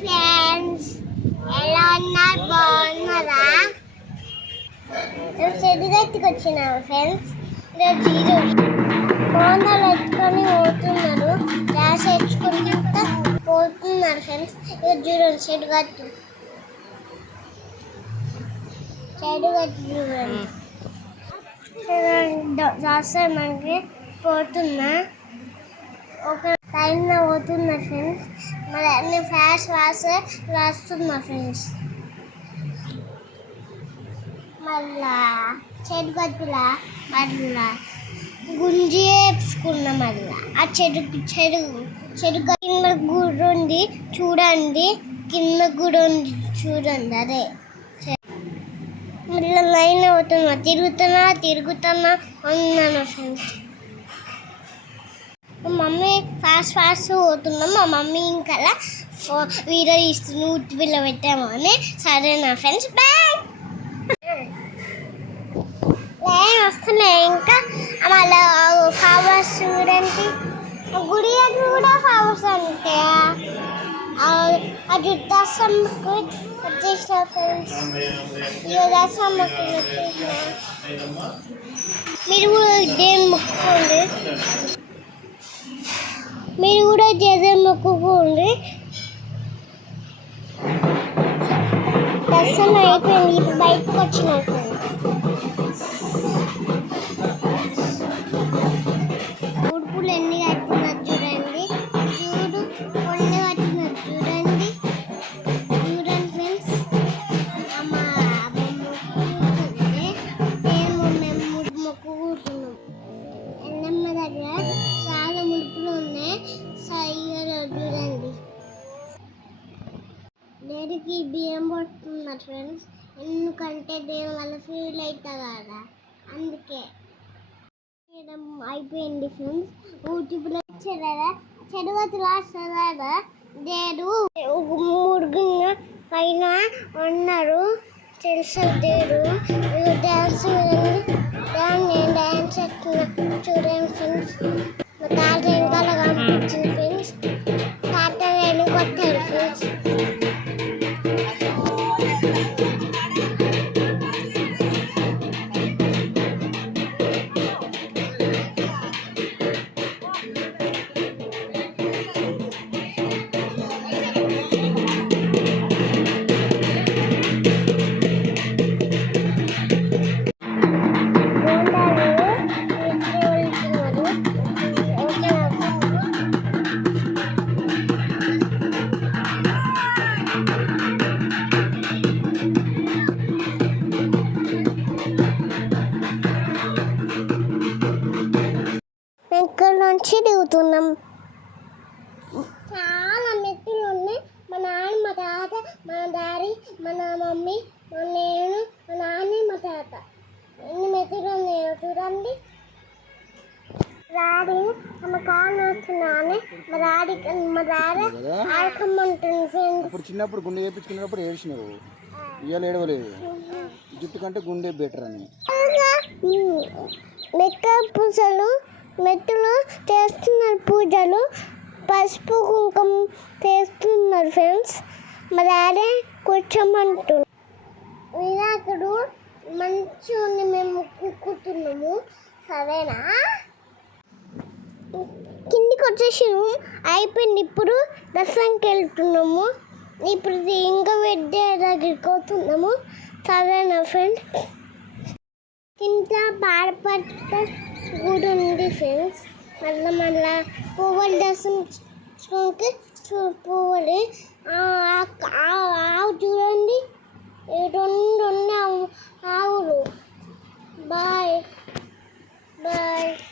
Friends ఎలా ఉన్నారు బాగున్నారా? నేను చెడు దగ్గరికి వచ్చినాను ఫ్రెండ్స్ ఈరోజు ఈరోజు బోనాలు ఎత్తుకొని పోతున్నారు. గ్యాస్ ఎత్తుకుంటా పోతున్నారు ఫ్రెండ్స్ ఈరోజు చూడండి చెడు గట్టు చెడు గట్టు చూడండి. దాసానికి పోతున్నా. ఒక టైంలో పోతున్నా ఫ్రెండ్స్. మరి అన్ని ఫ్లాష్ రాసే రాస్తున్నా ఫ్రెండ్స్. మళ్ళా చెడు గట్టులా మళ్ళా గుంజి వేసుకున్నా మళ్ళా. ఆ చెడు చెడు చెడు కింద గుడి ఉంది చూడండి. కింద గుడి ఉంది చూడండి అదే. మళ్ళీ లైన్ అవుతున్నా తిరుగుతున్నా తిరుగుతున్నా ఉన్నాను ఫ్రెండ్స్. మమ్మీ ఫాస్ట్ ఫాస్ట్ పోతున్నాం. మా మమ్మీ ఇంకా వీడియో ఇస్తుంది ఉట్టి పిల్ల పెట్టాము అని. సరే నా ఫ్రెండ్స్ బాయ్ వస్తున్నాయి ఇంకా మళ్ళీ ఫ్లవర్స్ చూడండి. గుడి దగ్గర కూడా ఫ్లవర్స్ ఉంటాయా? అది దసమ్మకు వచ్చేసిన ఫ్రెండ్స్ ఇక దసమ్మకు వచ్చేసిన. మీరు కూడా దేని మొక్కండి. మీరు కూడా చేసే మొక్కుకోండి దర్శనం అయిపోయింది. ఇప్పుడు బయటకు వచ్చిన చేస్తున్నారు ఫ్రెండ్స్ ఎందుకంటే దేవుని వల్ల ఫీల్ అవుతా కదా. అందుకే చేయడం అయిపోయింది ఫ్రెండ్స్ ఊటిపులో వచ్చారా చెడుగతి రాస్తారా దేడు మూడు పైన ఉన్నారు. తెలుసు దేడు నుంచి దిగుతున్నాం చాలా మెట్టులు ఉన్నాయి. మా నాన్న మా తాత మా డాడీ మన మమ్మీ మా నేను మా నాన్న మా తాత. ఎన్ని మెట్టులు ఉన్నాయో చూడండి. డాడీ మా కాళ్ళు వస్తున్నాను మా డాడీ మా డాడీ ఆడుకోమంటుంది అప్పుడు చిన్నప్పుడు గుండె చేయించుకున్నప్పుడు ఏడ్చినారు ఇవాళ ఏడవలేదు. జుట్టు కంటే గుండె బెటర్ అని మెక్క పూజలు మెట్టులు చేస్తున్నారు పూజలు. పసుపు కుంకుమ చేస్తున్నారు ఫ్రెండ్స్ మా డాడీ కూర్చోమంటున్నారు వినాయకుడు మంచిగా ఉంది మేము కుక్కుతున్నాము సరేనా? కిందికి వచ్చేసాము అయిపోయింది. ఇప్పుడు దర్శనంకి వెళ్తున్నాము. ఇప్పుడు ఇంకా వెడ్డే దగ్గరికి పోతున్నాము సరేనా ఫ్రెండ్ ఇంత బాధపడ్డ గుడి ఉంది ఫ్రెండ్స్. మళ్ళీ మళ్ళా పువ్వుల దర్శనంకి చూ పువ్వులు